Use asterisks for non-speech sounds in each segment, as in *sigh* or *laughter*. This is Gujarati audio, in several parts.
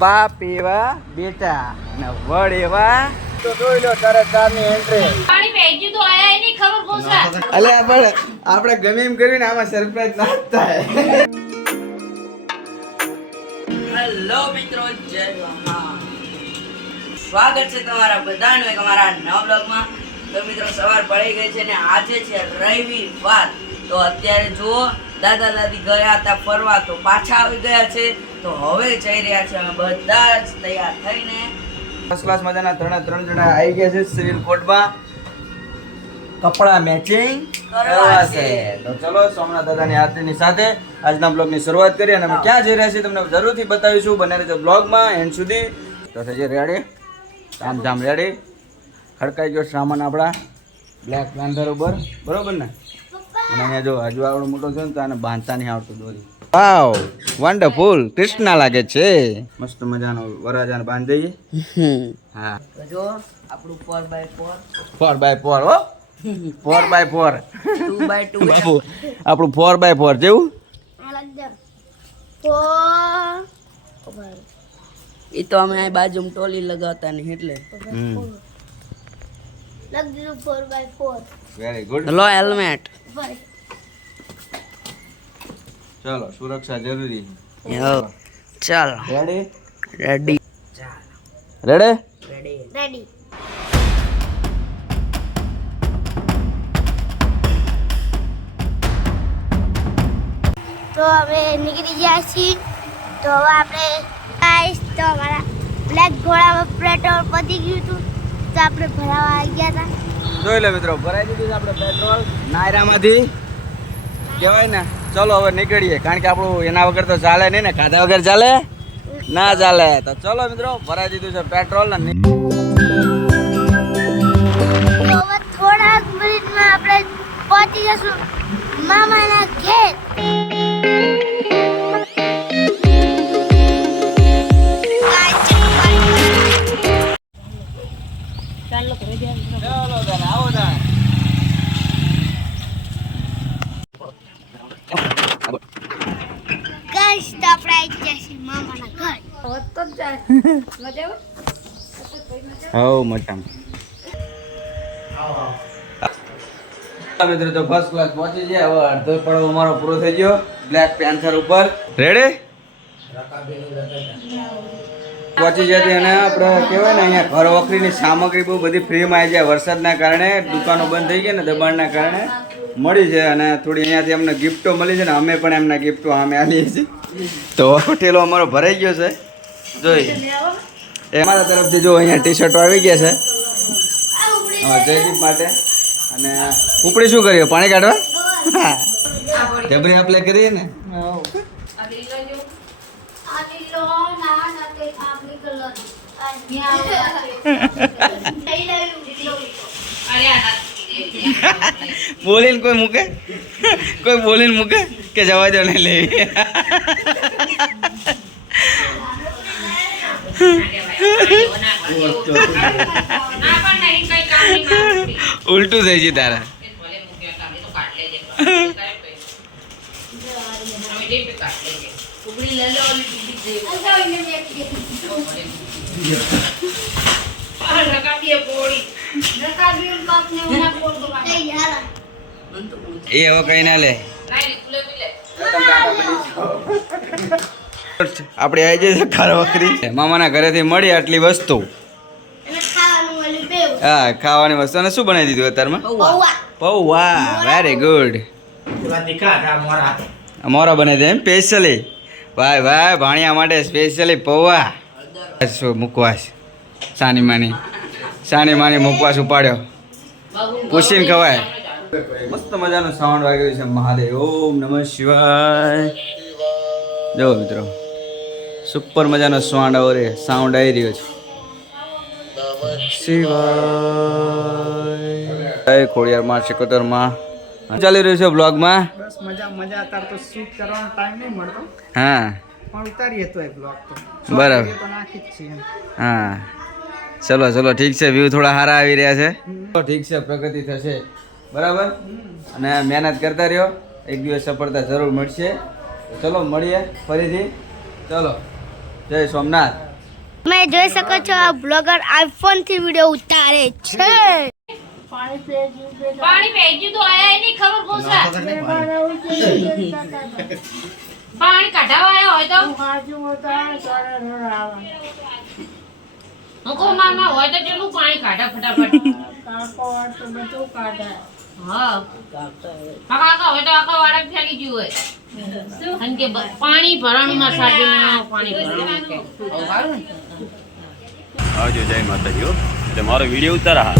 બાપ એવા બેટા અને વડ એવા. તો જોઈ લો તારે ચારની એન્ટ્રી પાણી ભેગ્યું તો આયા એની ખબર પૂછવા અલે આપણે આપણે ગમે એમ કરીને આમાં સરપ્રાઈઝ ના હેલો મિત્રો જય મહા સ્વાગત છે તમારા બધાનું એક અમારા નવા બ્લોગમાં. તો મિત્રો સવાર પડી ગઈ છે ને આજે છે રવિવાર. તો અત્યારે જુઓ દાદા દાદી ગયા હતા ફરવા તો પાછા આવી ગયા છે. તો હવે જઈ રહ્યા છે અમે બધા જ તૈયાર થઈને. ફર્સ્ટ ક્લાસ મજાના ત્રણ ત્રણ જણા આવી ગયા છે સિવિલ કોર્ટમાં. કપડા મેચિંગ કરવા છે તો ચલો સોમનાથ દાદાની આરતીની સાથે આજના બ્લોગની શરૂઆત કરીએ અને અમે ક્યાં જઈ રહ્યા છીએ તમને જરૂરથી બતાવીશું બને રહેજો બ્લોગમાં એન્ડ સુધી. તો થઈ રેડી ધામ રેડી ખડકાઈ ગયો સામાન આપણા. બ્લેક પેન્થર ઉપર. બરોબર ને? અને અહીંયા જો હજુ આવડો મોટો છે ને તો આને બાંધતા નહીં આવડતું દોરી. વાવ વન્ડરફુલ કૃષ્ણા લાગે છે. મસ્ત મજાનો વરાજાને બાંધી દઈએ. હા. જો આપણું four by four four by હો. By four two by two બાપુ આપણું ફોર બાય ફોર જેવું? એ તો અમે આ બાજુમાં ટોલી લગાવતા નહીં એટલે. વેરી ગુડ લો હેલ્મેટ ચલો સુરક્ષા જરૂરી ચાલો. Ready ready ready ready ready તો હવે નીકળી ગયા છીએ. તો હવે આપણે આઈસ તો અમારા બ્લેક ઘોડામાં પેટ્રોલ પતી ગયું હતું. તો આપણે ભરાવા આવી ગયા હતા. જોઈ લે મિત્રો, ભરાઈ દીધું છે આપણે પેટ્રોલ નાયરામાંથી. કહેવાય ને, ચલો હવે નીકળીએ. કારણ કે આપણું એના વગર તો ચાલે નહીં ને, ખાધા વગર ચાલે? ના ચાલે. તો ચલો મિત્રો, ભરાઈ દીધું છે પેટ્રોલ ને થોડાક પહોંચી જશું મામાના ઘેર. ચલો તાને આવો તાને ગાઈસ તો આપણે આવી ગયા છીએ મામાના ઘર. વધતો જ જાય મજા આવે મજામાં મિત્રો તો ફર્સ્ટ ક્લાસ પહોંચી ગયા. હવે અડધો પડો અમારો પૂરો થઈ ગયો. બ્લેક પેન્થર ઉપર. રેડી પહોંચી જતી અને આપણે કહેવાય ને અહીંયા ઘર વખરીની સામગ્રી બહુ બધી ફ્રીમાં આવી જાય. વરસાદના કારણે દુકાનો બંધ થઈ ગઈ ને દબાણના કારણે મળી છે અને થોડી અહીંયાથી અમને ગિફ્ટો મળી છે ને અમે પણ એમના ગિફ્ટો અમે આલીએ છીએ. તો ઠેલો અમારો ભરાઈ ગયો છે. જોઈ. એ અમારા તરફથી જો અહીંયા ટી શર્ટો આવી ગયા છે. જયદીપ માટે. અને ઉપડી શું કર્યું? પાણી કાઢવા? ઢબરી આપણે કરીએ ને? *laughs* *laughs* બોલીને કોઈ મૂકે? કોઈ બોલીને મૂકે કે જવા દો ને લેવી નહીં કઈ કામ નહીં મારું *laughs* ઉલટું થઈ છે તારા. ભલે મૂક્યા કામ એ તો કાઢ એ હવે કઈ ના લે. આપણે આવી જઈએ ખાર વખરી. મામાના ઘરેથી મળી આટલી વસ્તુ. હા ખાવાની વસ્તુ. અને શું બનાવી દીધું અત્યારમાં? પૌવા. વેરી ગુડ મોરા. બને છે એમ સ્પેશિયલી ભાઈ ભાઈ, ભાણિયા માટે સ્પેશિયલી પૌવા. મુકવાસ સાની માની સાની માની મુકવાસ ઉપાડ્યો. પૂછીને ખવાય. મસ્ત મજાનું સાઉન્ડ વાગ્યો છે મહાદેવ. ઓમ નમઃ શિવાય. જો મિત્રો સુપર મજાનો સાઉન્ડ આવે સાઉન્ડ આવી રહ્યો છે. શિવાય. ખોડિયાર માં શિકોતર સિકોતરમાં ચાલી રહ્યું છે બ્લોગમાં બસ મજા મજા. અત્યારે તો શૂટ કરવાનો ટાઈમ નહીં મળતો. હા. પણ ઉતારીએ તો એ બ્લોગ તો. બરાબર. તો નાખી જ છીએ. હા. ચલો ચલો ઠીક છે. વ્યૂ થોડા સારા આવી રહ્યા છે. તો ઠીક છે પ્રગતિ થશે. બરાબર? અને મહેનત કરતા રહ્યો. એક દિવસ સફળતા જરૂર મળશે. ચલો મળીએ ફરીથી. ચલો. જય સોમનાથ. તમે જોઈ શકો છો આ બ્લોગર આઈફોનથી વીડિયો ઉતારે છે. પાણી ભેગ્યું તો આયા એની ખબર પૂછા પાણી. કઢાવા આવ્યા હોય તો? મુકો મામા હોય તો કેટલું પાણી કાઢા ફટાફટ. હા આખા આખા હોય. તો આખા વાડક ફેલી ગયું હોય. કે પાણી ભરવાનું માં સાડીને પાણી આવજો જય માતાજી હો મારો વીડિયો ઉતારા હા.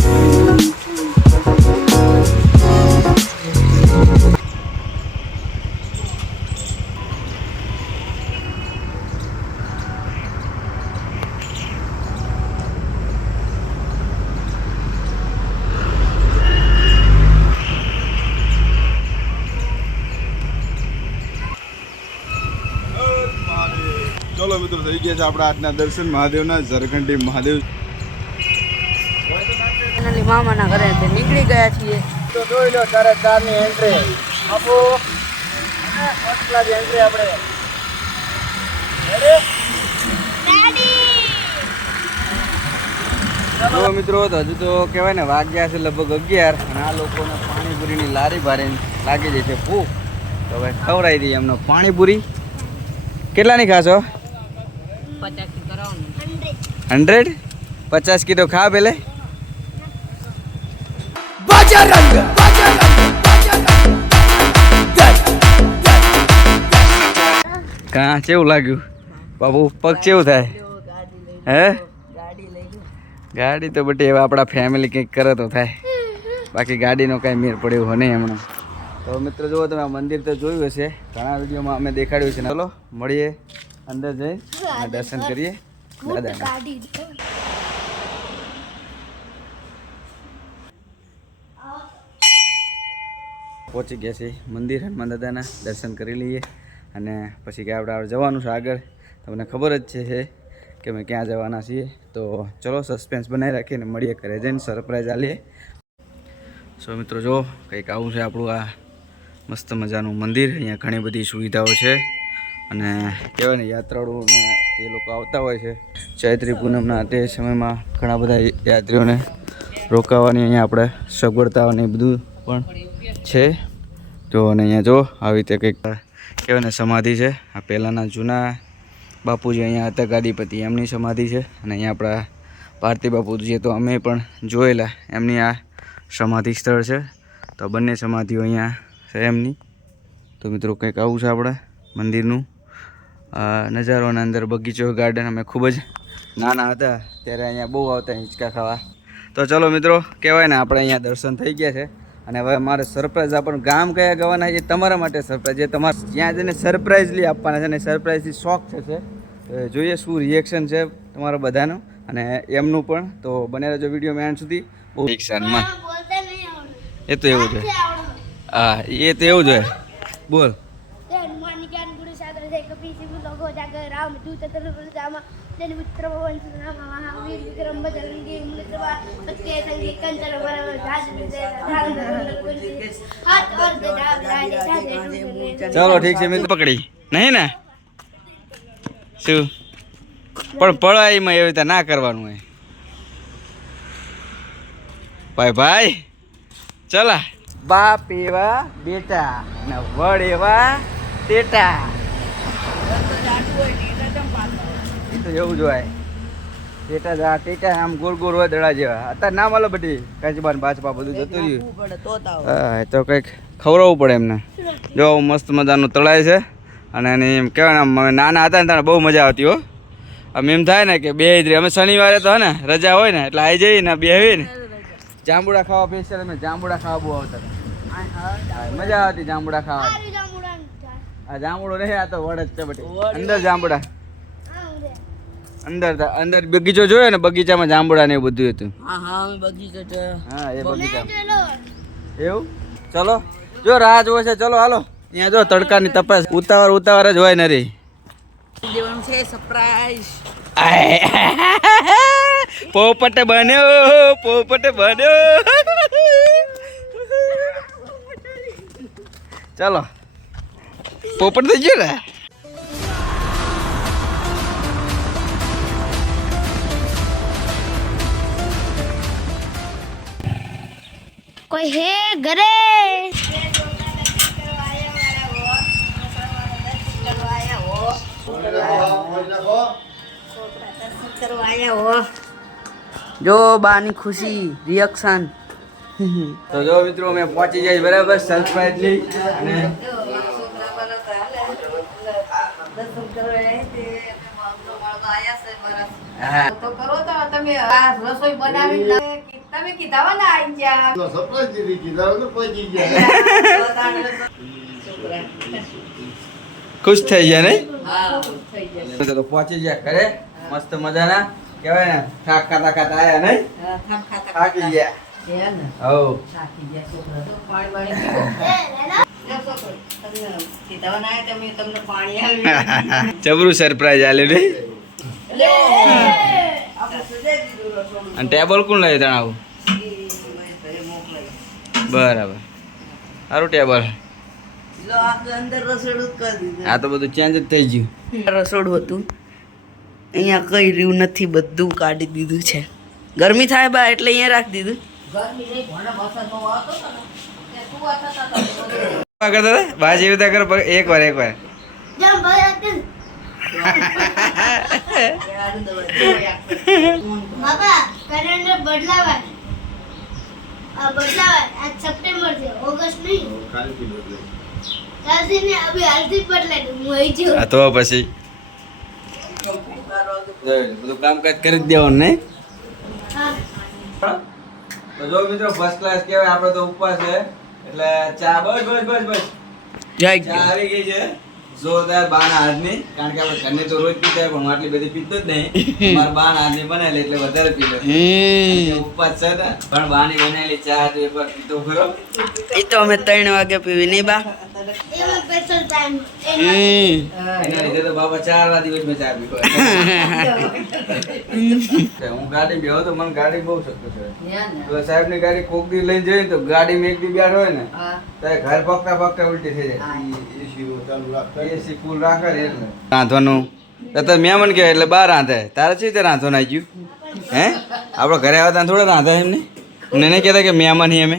ચલો મિત્રો, થઈ ગયા છે આપણા આજના દર્શન. મહાદેવના ઝરખંડી મહાદેવ. ફાઇનલી મામાના ઘરે નીકળી ગયા છીએ. તો જોઈ લો તારે ચારની એન્ટ્રી આપો. ફર્સ્ટ ક્લાસ એન્ટ્રી આપણે જો મિત્રો તો હજુ તો કહેવાય ને વાગ્યા છે લગભગ અગિયાર અને આ લોકોને પાણીપુરીની લારી ભારે લાગી જાય છે. ભૂખ તો હવે ખવડાવી દઈએ એમનો પાણીપુરી. કેટલાની ખાશો હંડ્રેડ? પચાસ કિલો ખા પેલે? કાં કેવું લાગ્યું? બાબુ પગ કેવું થાય? હે? ગાડી તો બટી એવા આપણા ફેમિલી કંઈક કરે તો થાય. બાકી ગાડીનો કાંઈ મેળ પડ્યો હોય નહીં હમણાં. તો મિત્રો જુઓ તમે આ મંદિર તો જોયું હશે. ઘણા વિડીયોમાં અમે દેખાડ્યું છે. ચલો મળીએ અંદર જઈ દર્શન કરીએ. દાદાના પહોંચી ગયા છે મંદિર હનુમાન દાદાના દર્શન કરી લઈએ. અને પછી કે આપણે જવાનું છે આગળ. તમને ખબર જ છે કે અમે ક્યાં જવાના છીએ. તો ચલો સસ્પેન્સ બનાવી રાખીને મળીએ ઘરે જઈને સરપ્રાઈઝ આલીએ. સો મિત્રો જો કંઈક આવું છે આપણું આ મસ્ત મજાનું મંદિર. અહીંયા ઘણી બધી સુવિધાઓ છે. અને કહેવાય ને યાત્રાળુઓને એ લોકો આવતા હોય છે. ચૈત્રી પૂનમના તે સમયમાં ઘણા બધા યાત્રીઓને રોકાવાની, અહીંયા આપણે સગવડતાઓને બધું પણ છે. જો અને અહીંયા જો, આવી રીતે કંઈક કહેવાય ને સમાધિ છે. આ પહેલાંના જૂના બાપુજી અહીંયા હતા, ગાદીપતિ, એમની સમાધિ છે. અને અહીંયા આપણા ભારતી બાપુજી તો અમે પણ જોયેલા, એમની આ સમાધિ સ્થળ છે. તો બંને સમાધિઓ અહીંયા છે એમની. તો મિત્રો કંઈક આવું છે આપણે મંદિરનું. આ નજારો અંદર બગીચો ગાર્ડન અમે ખૂબ જ નાના હતા, ત્યારે અહીંયા બહુ આવતા હિંચકા ખાવા. તો ચલો મિત્રો, કહેવાય ને આપણે અહીંયા દર્શન થઈ ગયા છે. અને હવે મારે સરપ્રાઈઝ આપણું ગામ કયા ગવાના એ તમારા માટે સરપ્રાઈઝ એ તમારે ત્યાં જઈને સરપ્રાઈઝલી આપવાના છે અને સરપ્રાઈઝથી શોખ થશે. જોઈએ શું રિએક્શન છે તમારા બધાનું અને એમનું પણ. તો બને રહેજો વીડિયો મેં સુધી. બહુ રિએક્શનમાં એ તો એવું છે. હા એ તો એવું છે. હોય બોલ તે હનુમાનની જ્ઞાન ગુરુ સાગર છે કપી શિવ લોગો જાગર રામ દૂત તર રામા જન મિત્ર ભવન સુનામ મહાવીર વિક્રમ બજરંગી સત્ય સંગી કંચન ચાલો ઠીક છે મિત્ર પકડી નહીં ને શું પણ પળાઈમાં એવી રીતે ના કરવાનું હોય ભાઈ ભાઈ ચલા બાપ એવા બેટા ને વડ એવા ટેટા એવું જોવાય ટેટા જા ટેટા આમ ગોળ ગોળ હોય દડા જેવા. અત્યારે ના મળે બધી કાચબાન બાચપા બધું જતું રહ્યું. હા તો કંઈક ખવડાવવું પડે એમને. જો મસ્ત મજાનું તળાય છે. અને એની એમ કહેવાય ને આમ નાના હતા ને ત્યારે બહુ મજા આવતી હો. આમ એમ થાય ને કે બે જ અમે શનિવારે તો હે ને રજા હોય ને એટલે આવી જઈએ ને બેહી ને. જાંબુડા ખાવા સ્પેશિયલ અમે જાંબુડા ખાવા બહુ આવતા મજા આવતી જાંબુડા ખાવા આ જાંબુડો નહીં આ તો વડ જ છે બટી અંદર જાંબુડા. અંદર તા- અંદર બગીચો જોયો ને બગીચામાં જાંબુડા ને એવું બધું હતું. હા હા બગીચો છે હા એ બગીચા. એવું? ચલો. જો રાહ જોવે છે ચલો હાલો. અહીંયા જો તડકાની તપાસ. ઉતાવળ ઉતાવળ જ હોય ને રે. દેવાનું છે સરપ્રાઈઝ *laughs* પોપટ બન્યો પોપટ બન્યો. *laughs* ચાલો. પોપટ થઈ ગયો ને? કોઈ હે ઘરે જો બાની ખુશી રિએક્શન તો જો મિત્રો અમે પહોંચી જાય બરાબર સરપ્રાઈઝલી અને હા. તો કરો તો તમે આ રસોઈ બનાવી તમે કીધા ને આઈ ગયા. ખુશ થઈ ગયા નહીં? હા તો પહોંચી ગયા ઘરે. મસ્ત મજાના. કહેવાય ને થાક ખાતા ખાતા આયા નહીં? થાકી ગયા. હવ *laughs* જબરું સરપ્રાઈઝ આલે રે અને ટેબલ કોણ લઈ તણાવું? બરાબર. સારું ટેબલ. અંદર રસોડું જ કરી દીધું. આ તો બધું ચેન્જ જ થઈ ગયું. રસોડું હતું. અહીંયા કઈ રહ્યું નથી બધું કાઢી દીધું છે. ગરમી થાય બા એટલે અહીંયા રાખી દીધું. કરતા હતા? બા જેવી રીતે કર એક વાર વાર. કેલેન્ડર *laughs* બદલાવાય આજ સપ્ટેમ્બર છે ઓગસ્ટ નહીં. કાલથી ને અભી હાલથી બદલાય. હું અહીં છું આ તો પછી. બધું કામકાજ કરી જ દેવાનું નહીં? હા. તો જો મિત્રો ફર્સ્ટ ક્લાસ કહેવાય આપણે તો ઉપવાસ છે. એટલે ચા બસ બસ બસ બસ. ચા આવી ગઈ છે. જોરદાર બાના હાથની કારણ કે આપણે ઘરની તો રોજ પીતા હોય પણ હું આટલી બધી પીતો જ નહીં. મારા બાના હાથની બનાવેલી એટલે વધારે પી લે હમ ઉપવાસ છે ને પણ બાની બનાવેલી ચા તો એકવાર પીતો ખરો એ તો અમે ત્રણ વાગે પીવી નહીં બા? એમાં સ્પેશિયલ ટાઈમ હમ એના લીધે તો બાબા ચાર વાર દિવસમાં ચા પીવો *laughs* હું ગાડી બેહો તો મને ગાડી બહુ શકતો છે. તો સાહેબની ગાડી કોક દી લઈને જઈએ ને તો ગાડીમાં એક દી બેઠ હોય ને તો એ ઘર પકતા પકતા ઉલટી થઈ જાય. રાંધવાનું? તો મહેમાન કહેવાય એટલે બાર રાંધે. તારે છે રીતે રાંધવાનું આવી ગયું? હે? આપણે ઘરે આવ્યા ત્યાં થોડા રાંધે એમને મને નહીં કહેતા કે મહેમાન હી અમે.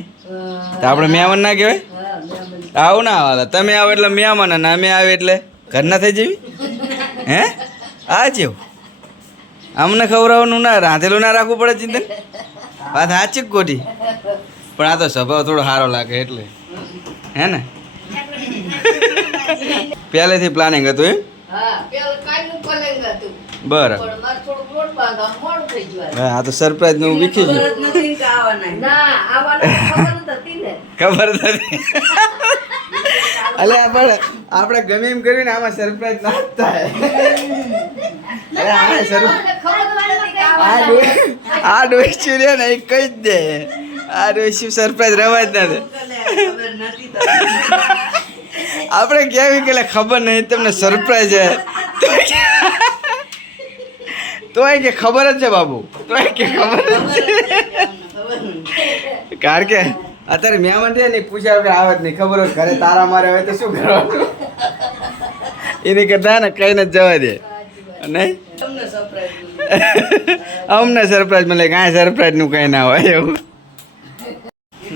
તો આપણે મહેમાન ના કહેવાય? આવું ના આવે તમે આવો એટલે મહેમાન અને અમે આવે એટલે ઘર ના થઈ જવી હે? આ જેવું અમને ખવડાવવાનું ના, રાંધેલું ના રાખવું પડે ચિંતન? વાત સાચી ખોટી? પણ આ તો સ્વભાવ થોડો સારો લાગે એટલે. હે ને? પહેલેથી પ્લાનિંગ હતું એમ? બરાબર. હા આ તો સરપ્રાઈઝનું વીખી ગયું. ખબર નથી કે આવવાના ખબર નથી. અલે આપણે આપણે ગમે એમ કર્યું ને આમાં સરપ્રાઈઝ ના થાય અરે આમાં સરપ્રાઈઝ આ ડોઈ રે ને એ કહી જ દે. આ ડોઈ સરપ્રાઈઝ રવા જ ના દે. આપણે કેવી કે ખબર નહીં તમને સરપ્રાઈઝ છે તોય કે ખબર જ છે બાબુ. તોય કે ખબર જ છે. કારણ કે અત્યારે મહેમાન છે ને પૂછ્યા વગર આવે જ નહીં. ખબર હોય ઘરે તારા મારે હોય તો શું કરવાનું? એની કરતા ને કઈ ને જવા દે. નહીં અમને સરપ્રાઈઝ મળે કાંઈ સરપ્રાઈઝનું કઈ ના હોય એવું.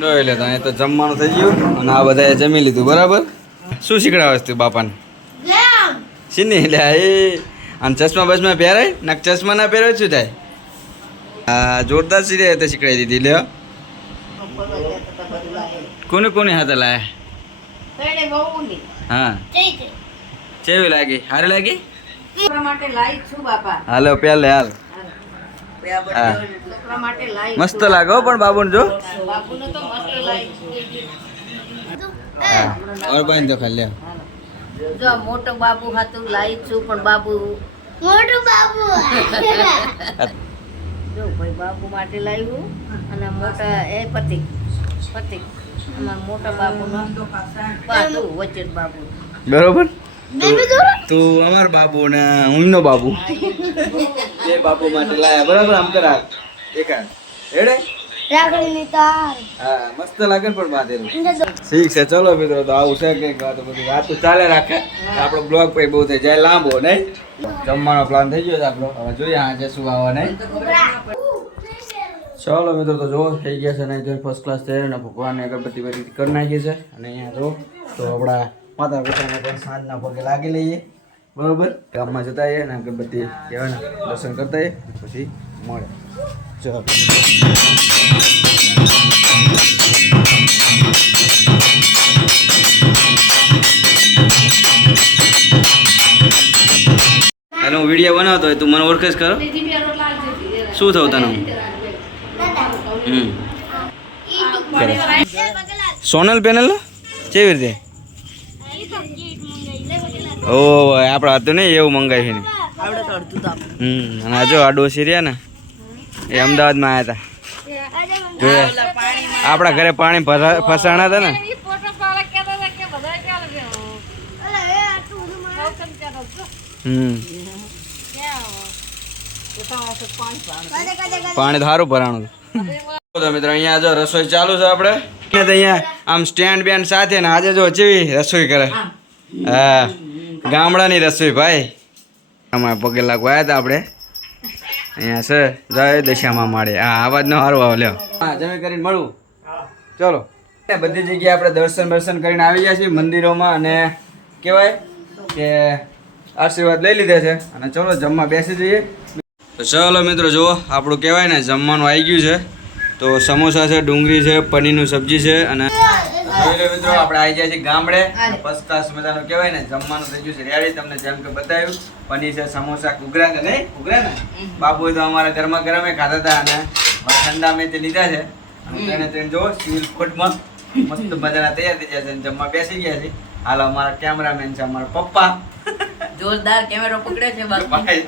જોઈ લે તો અહીંયા તો જમવાનું થઈ ગયું અને આ બધાએ જમી લીધું બરાબર? શું શીખડાવે તું બાપાને? ગેમ. શીની લે એ. અને ચશ્મા બસમાં પહેરાય? ના ચશ્મા ના પહેરાય શું થાય? આ જોરદાર સીરે તો શીખડાવી દીધી લ્યો. કોને કોને હાથે લાયા? હા. કેવી લાગી? સારી લાગી? માટે લાઈક છું બાપા. હાલો પહેલે હાલ. હા. બધું છોકરા માટે લાઈક મસ્ત લાગે હો પણ બાબુને જો. બાપુને તો મસ્ત લાઈક હા ઓર બાંધ દો ખાલી લ્યો. જો મોટો બાબુ હતું લાઈ છું પણ બાબુ મોટો બાબુ. જો ભાઈ બાબુ માટે લાવ્યું અને મોટા એ પતિ પતિ. અમારા મોટા બાબુનો પાછું વચ્ચે બાબુ. બરોબર? તો અમાર બાબુ ને હુંનો બાબુ. બે બાબુ માટે લાયા. બરાબર આમ કરા. હેડે રાખડીની તાર. હા મસ્ત લાગે પણ બાંધેલું. ઠીક છે ચલો મિત્રો તો આવું છે કંઈક વાત બધું. વાત તો ચાલે રાખે. આપણો બ્લોગ પછી બહુ થઈ જાય લાંબો નહીં. જમવાનો પ્લાન થઈ ગયો છે આપણો. હવે જોઈએ આજે શું આવવા નહીં. ચાલો મિત્રો તો જો થઈ ગયા છે ને જો ફર્સ્ટ ક્લાસ છે અને ભગવાનને અગરબત્તી બધી કરી નાખી છે. અને અહીંયા જો તો આપણા માતા પિતાને પણ સાંજના પગે લાગી લઈએ. બરોબર? ગામમાં જતા આવીએ અને અગરબત્તી કહેવાય દર્શન કરતા આવીએ. પછી મળે. ચાલો. હાલો હું વીડિયો બનાવતો હોય તું મને ઓળખેશ કરો શું થયું તને? હમ. સોનલ પેનલ? કેવી રીતે? ઓ આપણે હતું નહીં એવું મંગાવ્યું ને. આવડે તો અડધું હમ અને આ જો આ ડોસી રહ્યા ને. એ અમદાવાદમાં આવ્યા હતા આપણા ઘરે પાણી ફસાણા હતા ને. હમ. પાણી સારું ભરાણું તો મિત્રો અહીંયા જો રસોઈ ચાલુ છે આપણે. અહીંયા આમ સ્ટેન્ડ બેન્ડ સાથે ને આજે જો ચેવી રસોઈ કરે. હા. ગામડાની રસોઈ ભાઈ. અમારા પગે લાગવા આવ્યા હતા આપણે. અહીંયા છે જય દશામાં માળે. આ અવાજ નો હારો આવે લ્યો. હા જમી કરીને મળું. ચલો. બધી જગ્યાએ આપણે દર્શન દર્શન કરીને આવી ગયા છીએ મંદિરોમાં અને કહેવાય કે આશીર્વાદ લઈ લીધા છે. અને ચલો જમવા બેસી જઈએ. તો ચલો મિત્રો જુઓ આપણું કહેવાય ને જમવાનું આવી ગયું છે. તો સમોસા છે ડુંગળી છે પનીરનું સબ્જી છે અને જોઈ લો મિત્રો આપણે આવી ગયા છે ગામડે. ફર્સ્ટ ક્લાસ મજાનું કહેવાય ને જમવાનું થઈ ગયું છે રેડી. તમને જેમ કે બતાવ્યું પનીર છે સમોસા ઘૂઘરા કે નહીં? ઘૂઘરા ને? બાપુ તો અમારા ઘરમાં ગરમે ખાતા હતા અને ઠંડા મેં તે લીધા છે. અને તેને તેને જો સિવિલ કોર્ટમાં મસ્ત મજાના તૈયાર થઈ ગયા છે અને જમવા બેસી ગયા છે હાલ અમારા કેમેરામેન છે અમારા પપ્પા. જોરદાર કેમેરો પકડે છે ભાઈ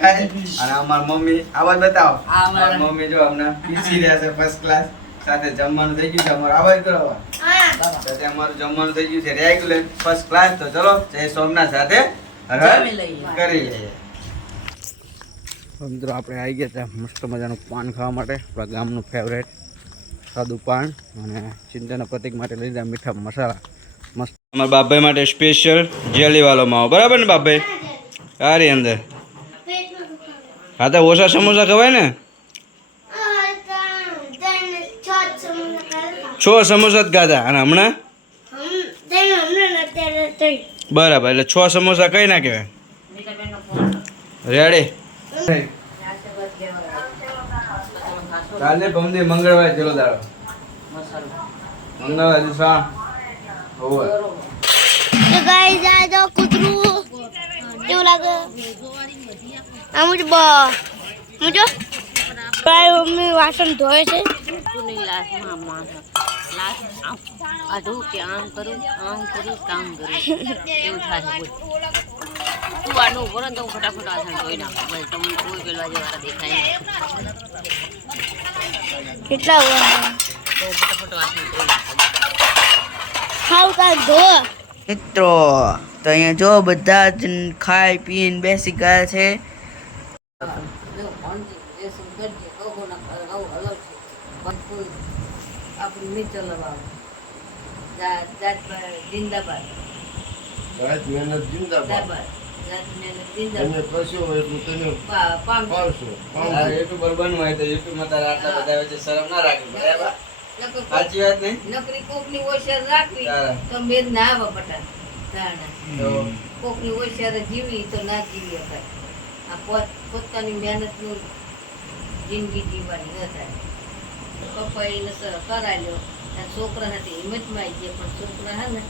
અને અમાર મમ્મી આવાજ બતાવો. અમારા- મમ્મી જો અમને પીસી રહ્યા છે ફર્સ્ટ ક્લાસ સાથે જમવાનું થઈ ગયું છે અમારો આવાજ કરો. સાથે અમારું જમવાનું થઈ ગયું છે રેગ્યુલર ફર્સ્ટ ક્લાસ તો ચલો જય સોમનાથ સાથે કરી લઈએ. મિત્રો આપણે આવી ગયા ત્યાં મસ્ત મજાનું પાન ખાવા માટે. આપણા ગામનું ફેવરેટ સાદું પાન અને ચિંતાના પ્રતિક માટે લઈ લીધા મીઠા મસાલા. મસ્ત. અમારા બાપભાઈ માટે સ્પેશિયલ જેલી વાળો માવો. બરાબર ને બાપભાઈ? સારી અંદર. હા તો ઓછા સમોસા ખવાય ને? છ સમોસા જ ખાધા. અને હમણાં? બરાબર એટલે છ સમોસા કઈ ના કહેવાય. રેડી. કાલે ભમદે મંગળવાર ચલો દાડો. મંગળવાર દિસા હોવે. તો ગાઈસ આ કૂતરું કેવું લાગે? આ મુજ બ મુજો ભાઈ મમ્મી વાસણ ધોય છે. આમ આઢું કે આમ કરું આમ કરું કામ કરું. એવું થાય તું આનું ઊભો ને તો હું ફટાફટ વાસણ ધોઈ નાખું. બસ તમને કોઈ પેલા જેવા દેખાય કેટલા ફટાફટ વાસણ ધોઈ નાખું. ખાવ કા ધો મિત્રો તો અહીંયા જો બધા જ ખાઈ પીને બેસી ગયા છે. જિંદાબાદ રાત મહેનત જિંદાબાદ. તમે કરશો એટલું તમે પાવશો આ હોય તો યુટ્યુબમાં તારે આટલા બધા શરમ ના રાખવી બરાબર? સાચી વાત નહીં નકરી કોકની ઓશિયાર રાખવી તો મેદ ના આવે તાણે. તો કોકની ઓશિયાર જીવી તો ના જીવી શકાય આ પોત પોતાની મહેનતનું જિંદગી જીવવાની ન થાય. પપ્પા એને કરાવ્યો. છોકરા સાથે હિંમતમાં આવી ગયા પણ છોકરા હે ને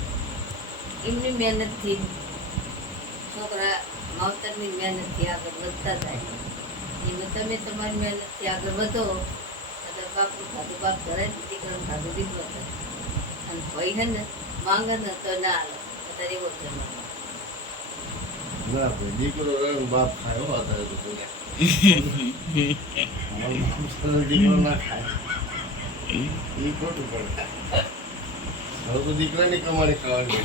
એમની મહેનતથી છોકરા માવતરની મહેનતથી આગળ વધતા થાય એમાં તમે તમારી મહેનતથી આગળ વધો. બાપનું ખાધું બાપ ધરે દીકરાનું ખાધું દીકરો ધરે અને ભાઈ હે ને, માંગે ને તો ના હાલે. અત્યારે એવો જમાનો. દીકરો હવે દીકરાની કમાણી ખાવાની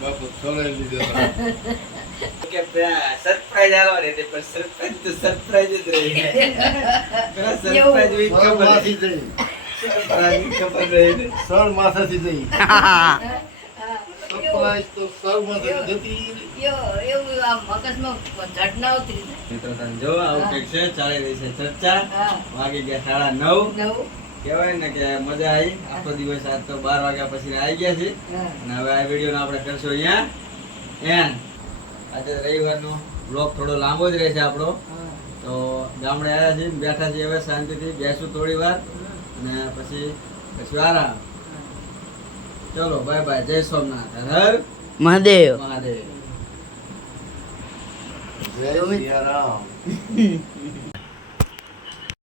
બાપુ ખવડાવી લીધો કે સરપ્રાઈઝ આલવાની હતી પણ સરપ્રાઈઝ તો સરપ્રાઈઝ જ રહી પેલા સરપ્રાઈઝ વીક ખબર માથી જઈ સરપ્રાઈઝ ખબર રહી સળ માથાથી જઈ સરપ્રાઈઝ આજ તો સૌમાંથી જતી યો- એવું આમ મગજમાં ઝટના ઉતરી મિત્રો તમે જો આવું કંઈક છે ચાલી રહી છે ચર્ચા. વાગી ગયા સાડા નવ. કેવાય કહેવાય ને કે મજા આવી. આખો દિવસ આજ તો બાર વાગ્યા પછી આવી ગયા છે અને હવે આ વીડિયો આપણે કરશું અહીંયા. એન આજે રવિવારનો બ્લોક થોડો લાંબો જ રહેશે આપણો. તો ગામડે આવ્યા છીએ બેઠા છીએ હવે શાંતિથી બેસું થોડી વાર અને પછી પછી આરામ. ચલો બાય બાય જય સોમનાથ. હર મહાદેવ. મહાદેવ. જય સિયારામ.